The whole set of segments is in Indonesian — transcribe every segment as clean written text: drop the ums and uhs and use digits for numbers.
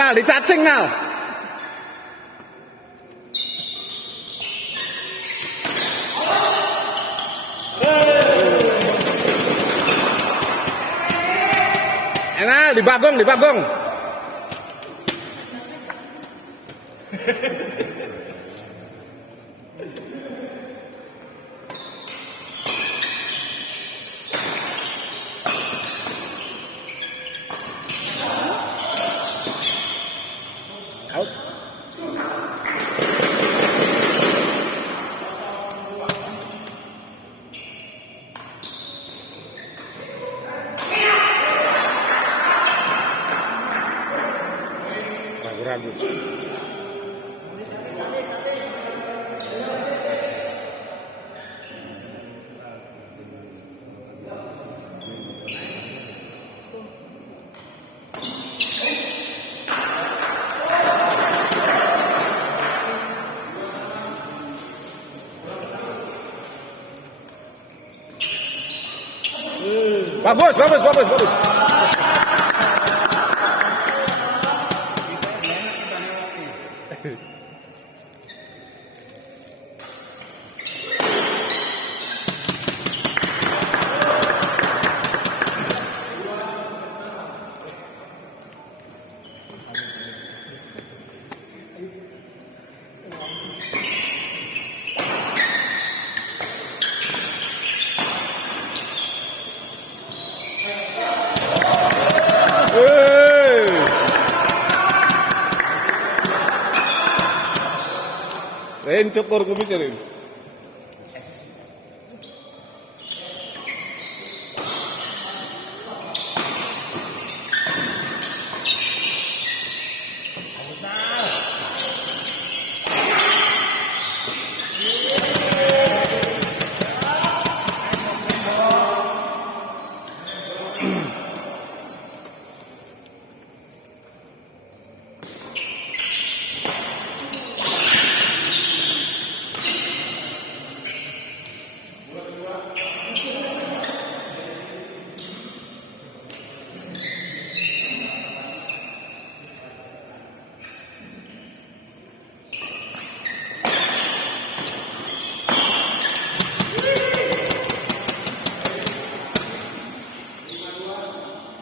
Nal, dicacing Nal. Nal, di bagong. Out. Ragu-ragu. Bagus. Ren cukur kumis ya Ren.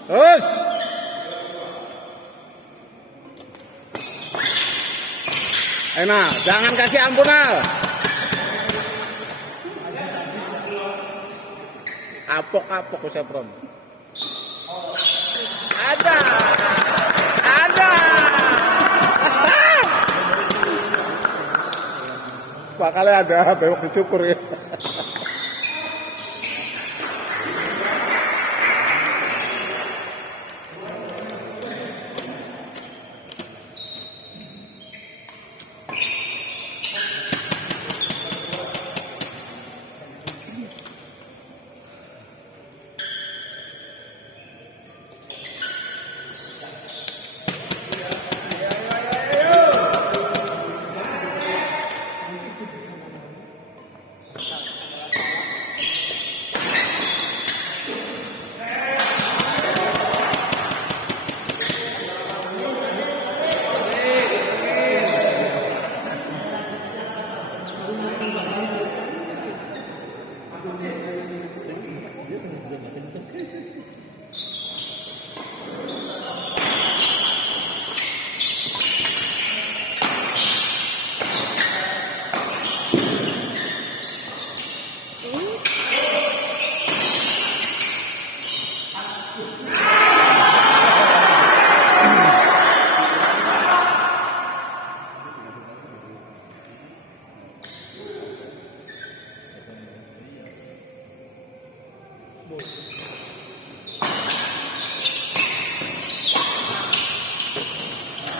Terus. Enak, jangan kasih ampun Al. Apok saya prom. Ada. Bakalnya ada bewok dicukur ya.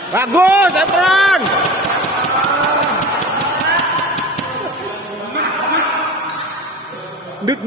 Bagus, Efron. Dut.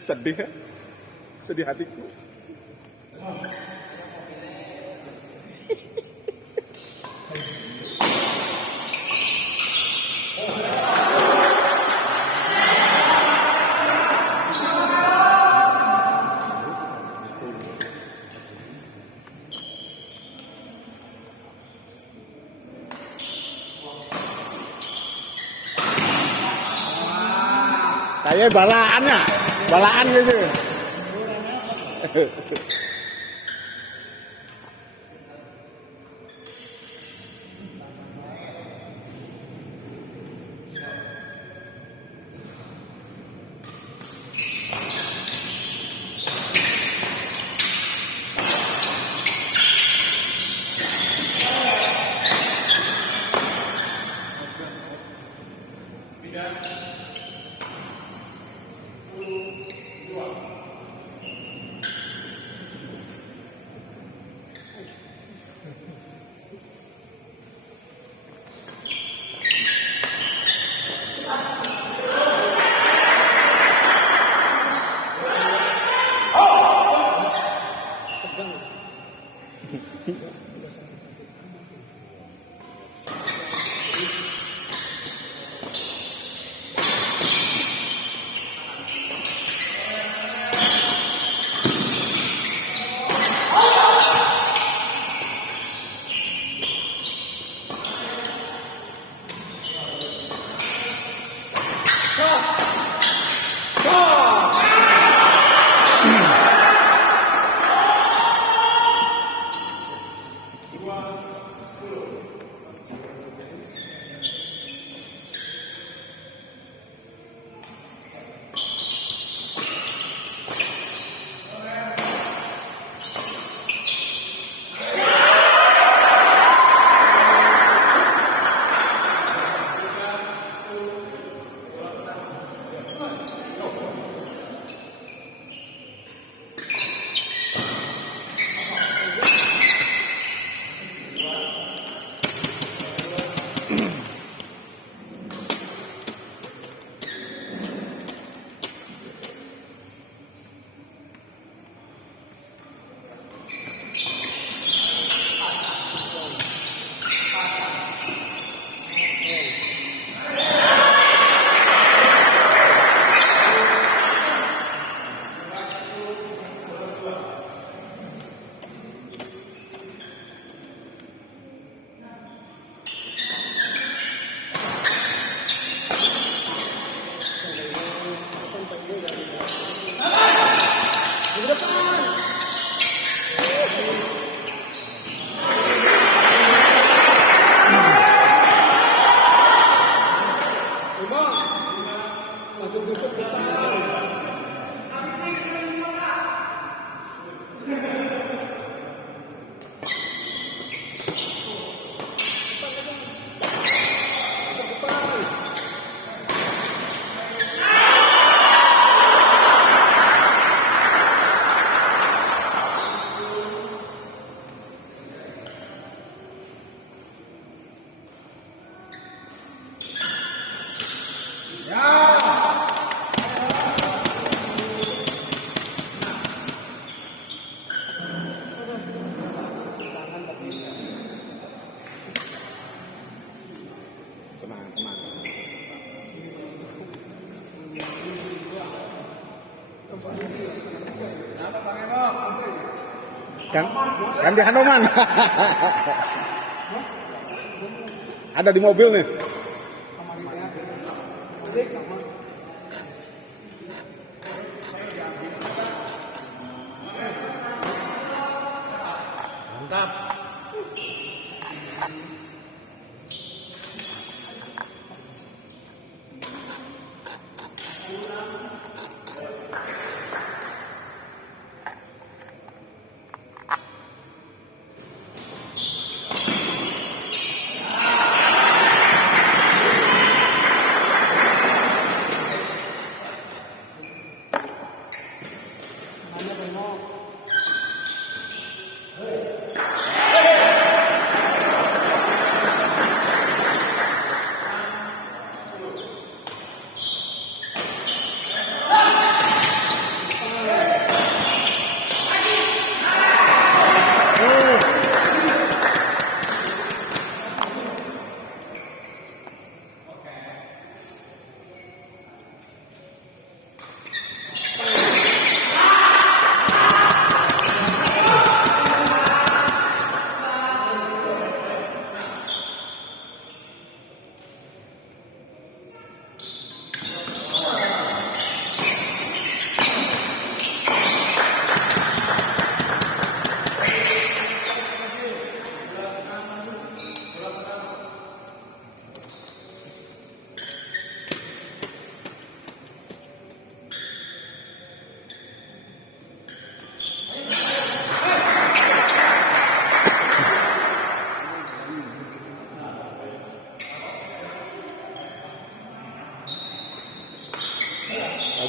Sedih ya? Sedih hatiku. Kayak balaan gitu. Ganti Hanoman. Ada di mobil nih. Mantap.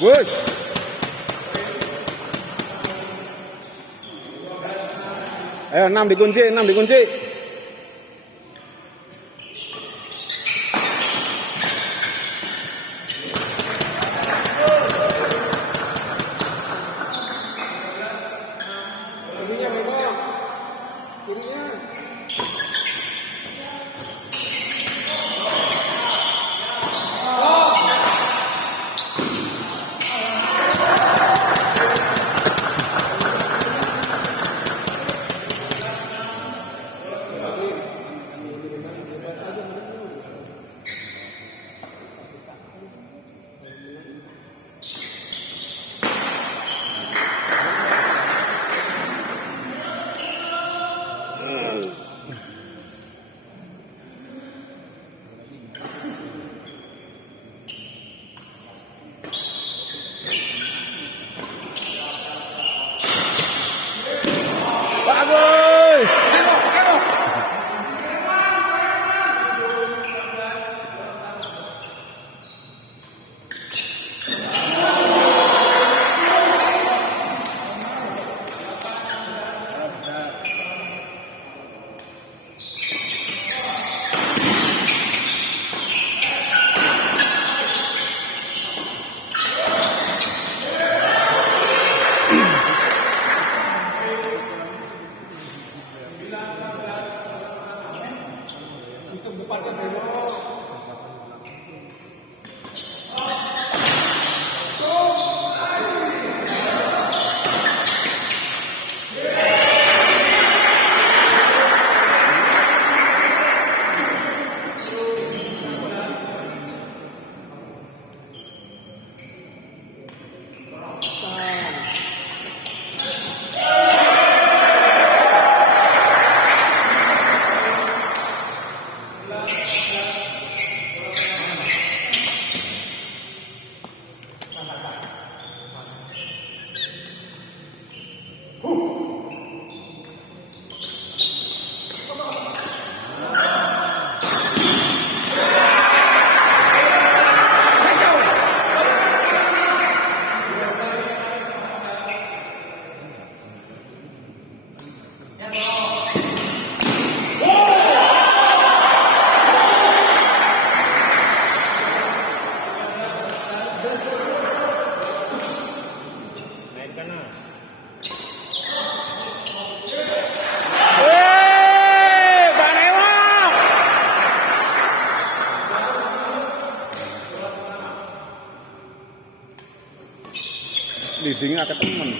Bagus. Ayo 6 dikunci, 6 dikunci. Bagus. Leadingnya ke temen.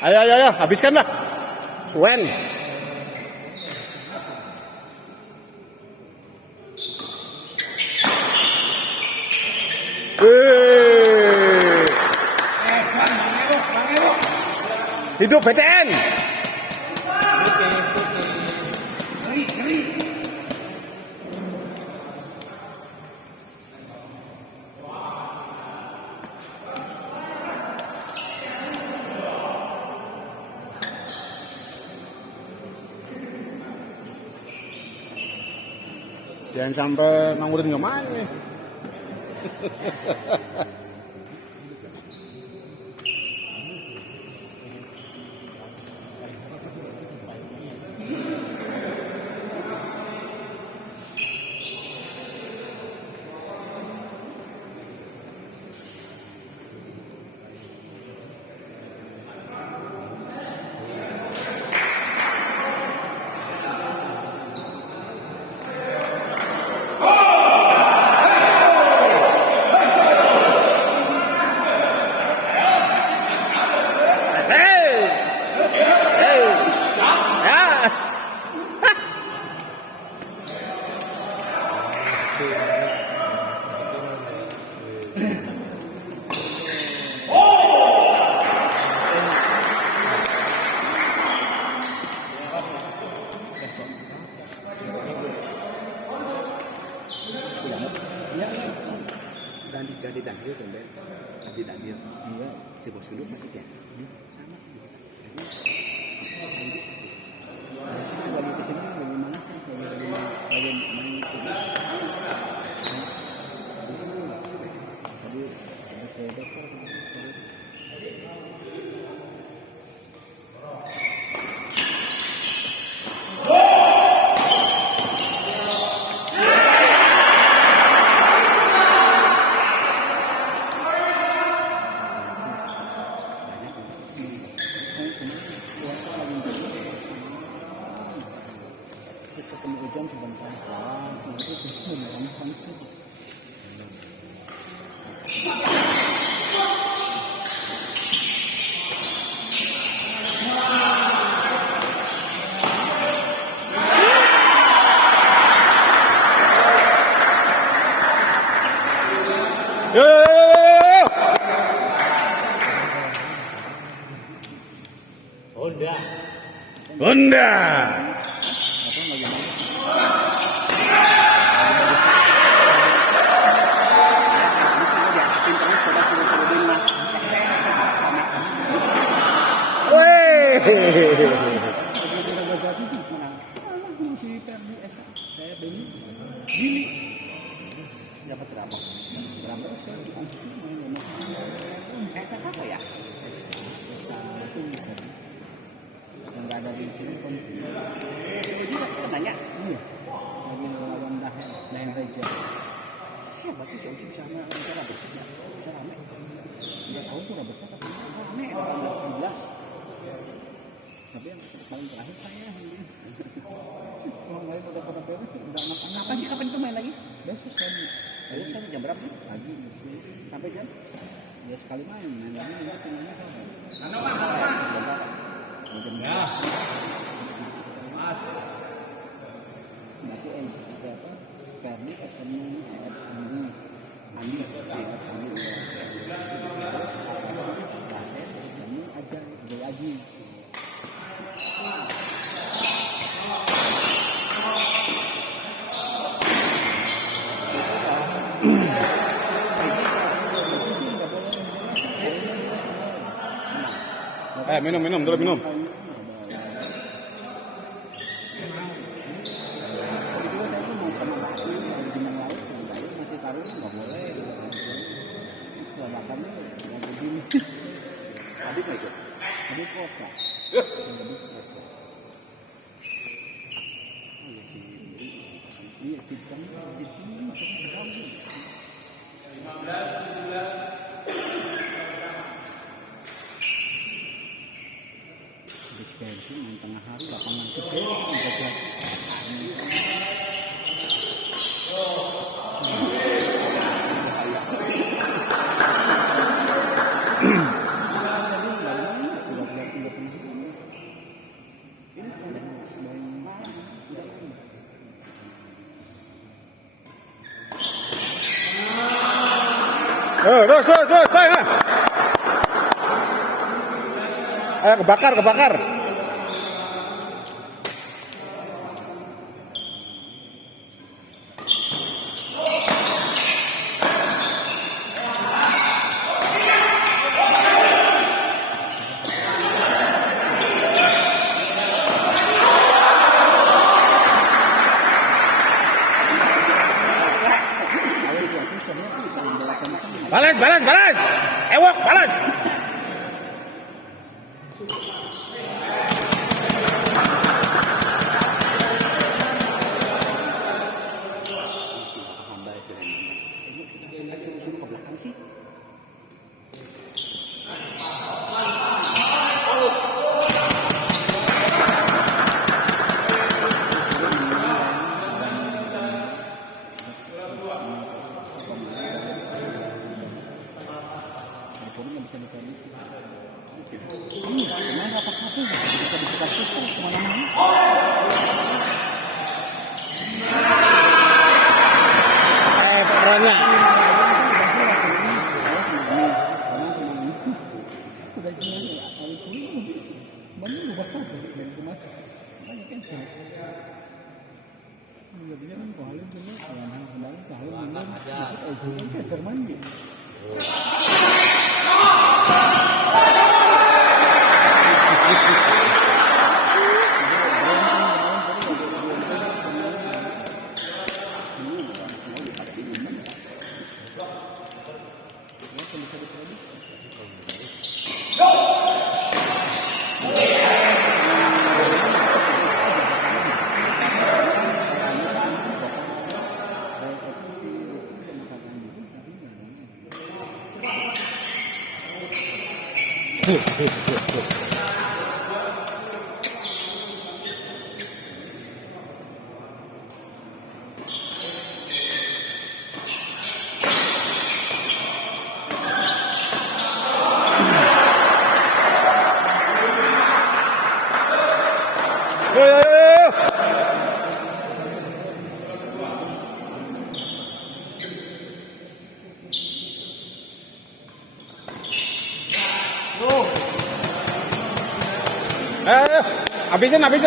Ayo, habiskan lah. Suen. Hidup BTN. Jangan sampai nganggurin nggak main nih. bos dulu sakit ya? Sama sih bisa. Kayaknya sakit. Saya lagi kesini bagaimana sih? Lagi main itu. Di sini nggak sih? Tadi ada ke dokter. Ketemu hujan sebentar nanti beneran langsung. Honda. Honda. Dapat berapa? Berapa sih? SS apa ya? Yang nggak ada di sini pun. Kita tanya. Iya. Lagi lawan Dahen Reja. Berarti si Oki bisa bicara besar ya? Bisa rame? Nggak tahu tuh besar tapi Rame, 18. tapi yang paling terakhir saya orang lain udah pada beres udah makan Kapan sih, kapan itu main lagi? besok kan Besok jam berapa sih? pagi Sampai jam? ya sekali main lagi nanti pinanya kapan jam Ya. mas nanti apa Ferdi ketemu Andi aja lagi Minum dulu minum. Adik nggak ikut? Adik kota. Iya, kita di sini masih bergabung. 15. Dispensi main tengah hari, lapangan kecil, Saya. Kebakar. Balas. Ewok, balas. Perannya.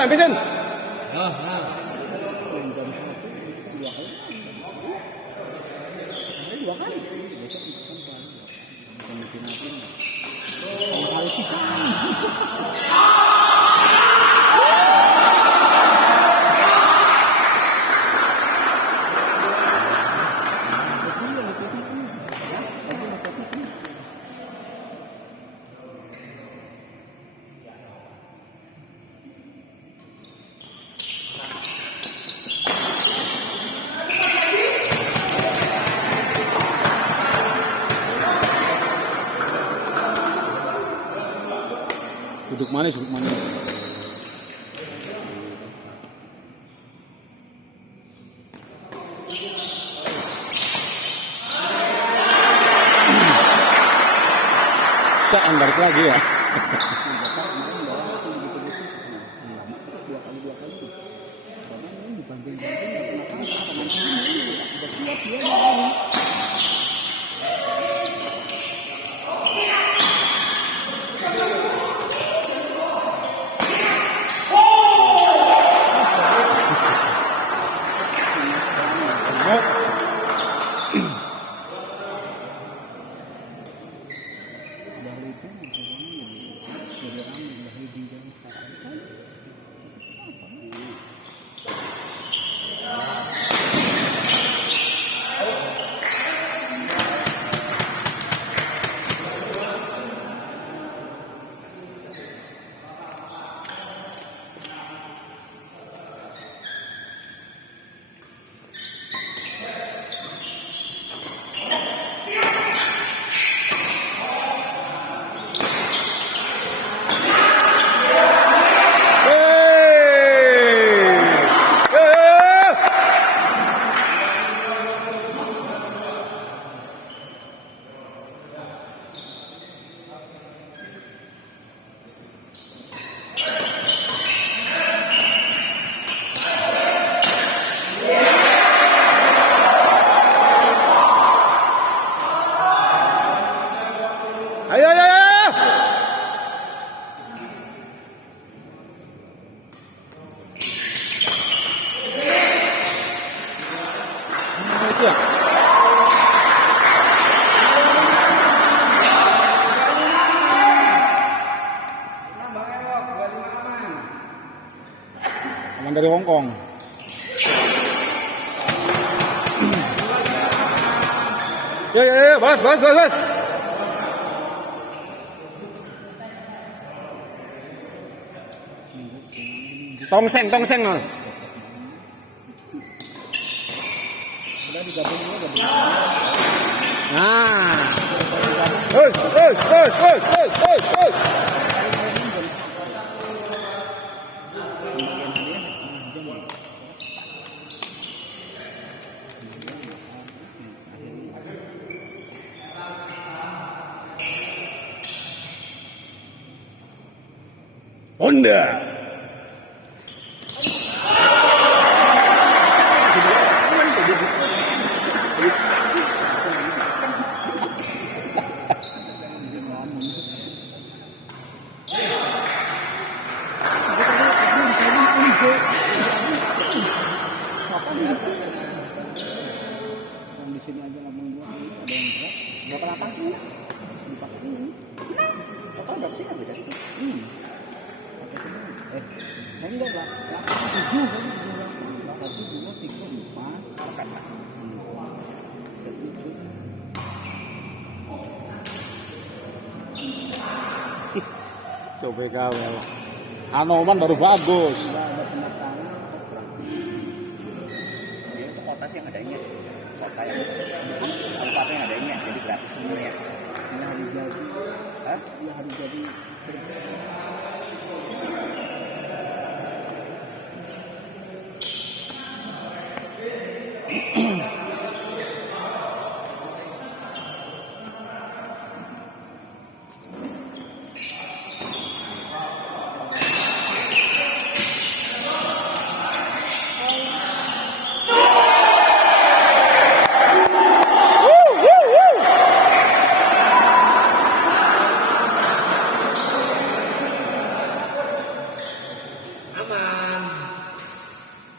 Habisin. Main jam 1 dua kali. Ada 2 kali. Besok itu kan bukan bikin kali sih. Duduk manis. Cak, balik lagi ya. Ayo. Itu ya. Aman dari Hongkong. Ya, balas. Tongseng no. Udah digabung. Nah. Hus. Honda. Yang di sini aja ngomong dua kali, ada yang berat. Berapa sih? Dipakai ini. Total berapa sih yang beda? enggak lah, 87 kan, 84. Makan lah. Coba kau ya. Anoman baru bagus. Enggak ada penekangan. Dia itu kota sih yang adanya. Kota yang kabupaten yang adanya, jadi gratis semuanya. Ini hari jadi, Hah? ini hari jadi.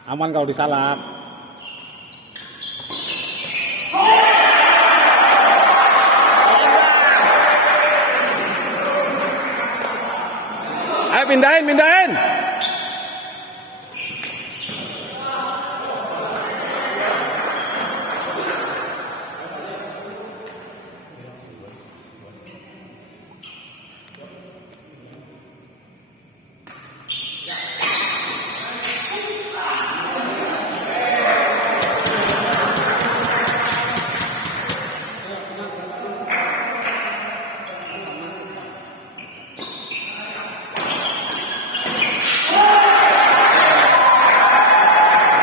Aman kalau disalak. Ayo pindahin, pindahin.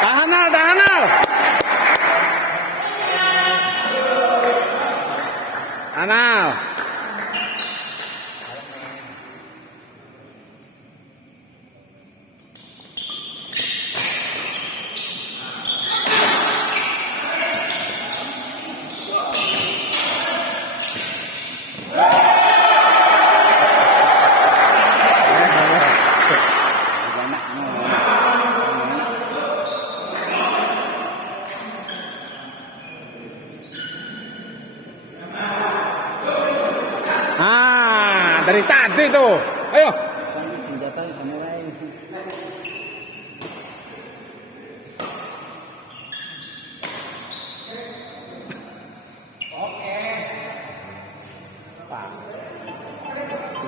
Tahanal, tahanal. Tahanal. Dari tadi tuh. Ayo. Sampai senjata samurai.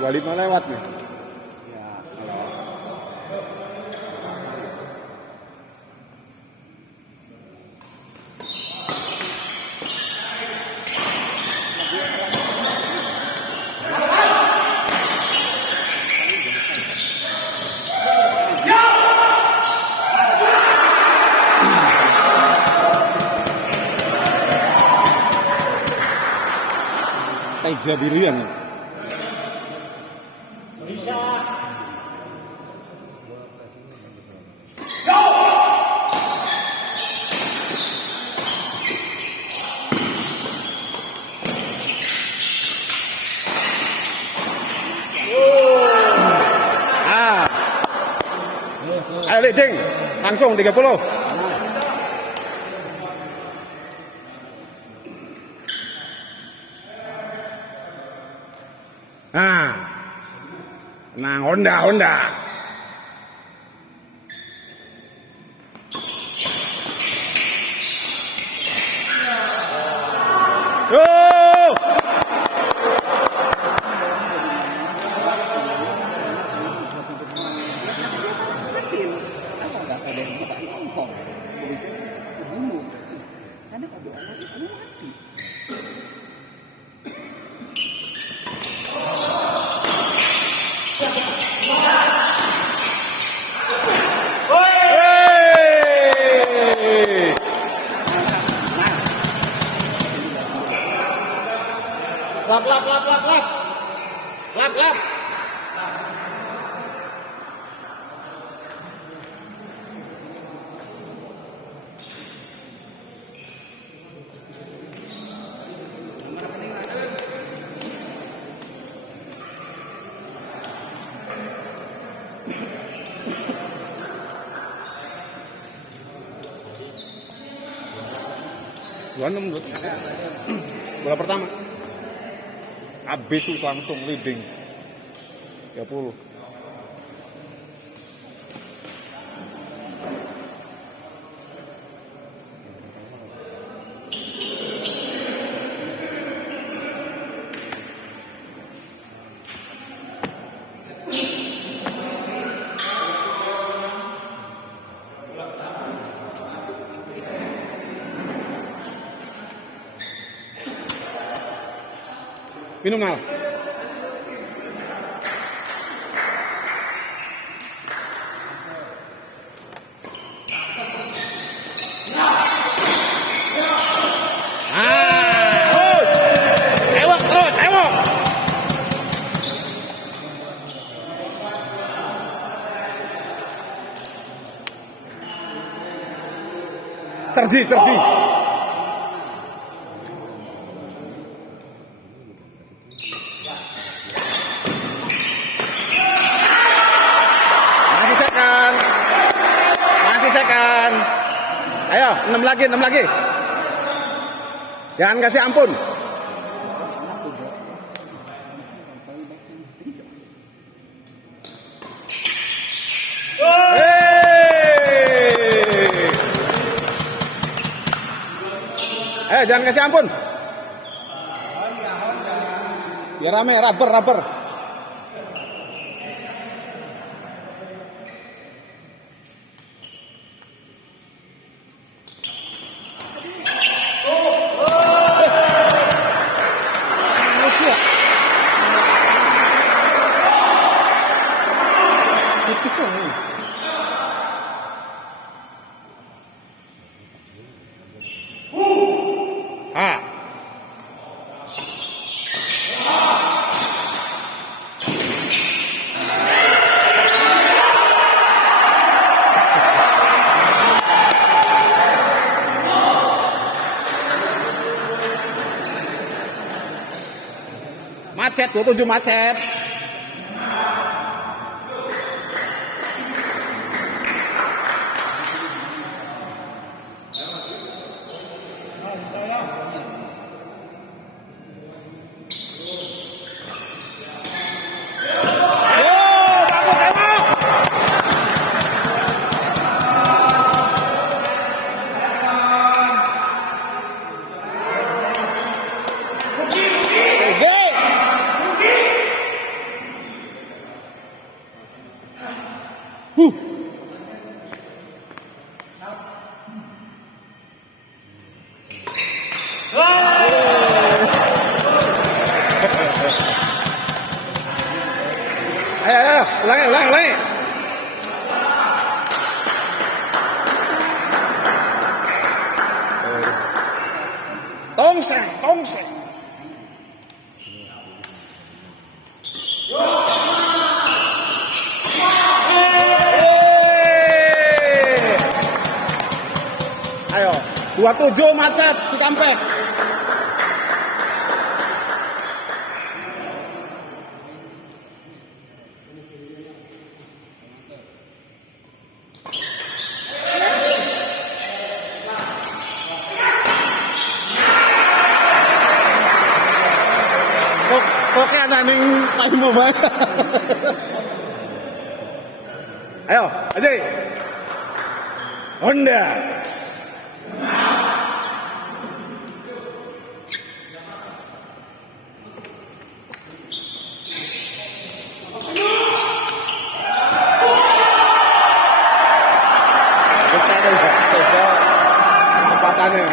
Walid mau lewat nih. Ya, Teja Birian. Ayo leading, langsung 30. Nah, Honda, Honda. Yo! Kenapa nggak ada yang buka ngomong? Sebelum saya bunuh. Karena kalau doa lagi, kamu mati. Lap, lap, lap, lap, lap. Lap, lap. Dua enam dulu. Bola pertama. Habis itu langsung leading 30. Minum mal. Terus, ewok. Cerji. Masih second. Ayo, 6 lagi. Jangan kasih ampun. Ayo, jangan kasih ampun. Biar rame, rubber. Tipis loh. Macet, 27 macet. Ayo, ulangi. Tongseng. Ayo, 27 macet Cikampek. Kok kayak nanding time banget. Ayo, aja. Honda. Kesempatannya.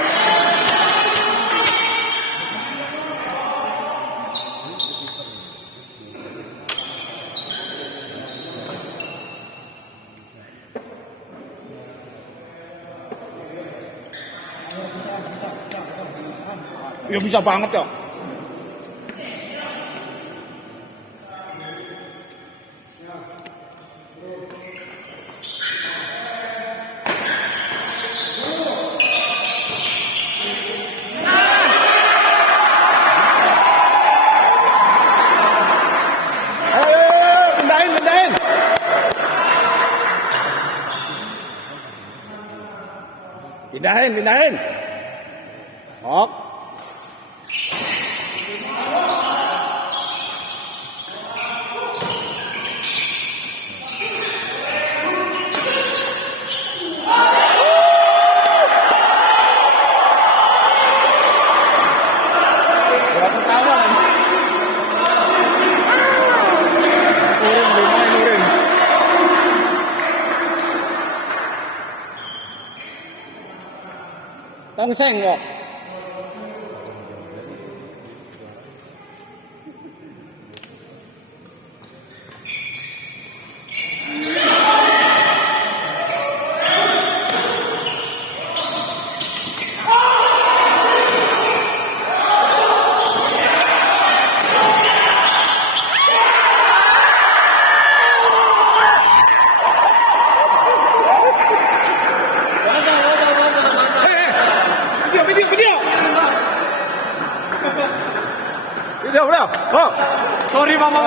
Ya bisa banget ya. Pindahin. Pindahin. Ok. Tongseng kok. Udah. Oh. Sorry mama.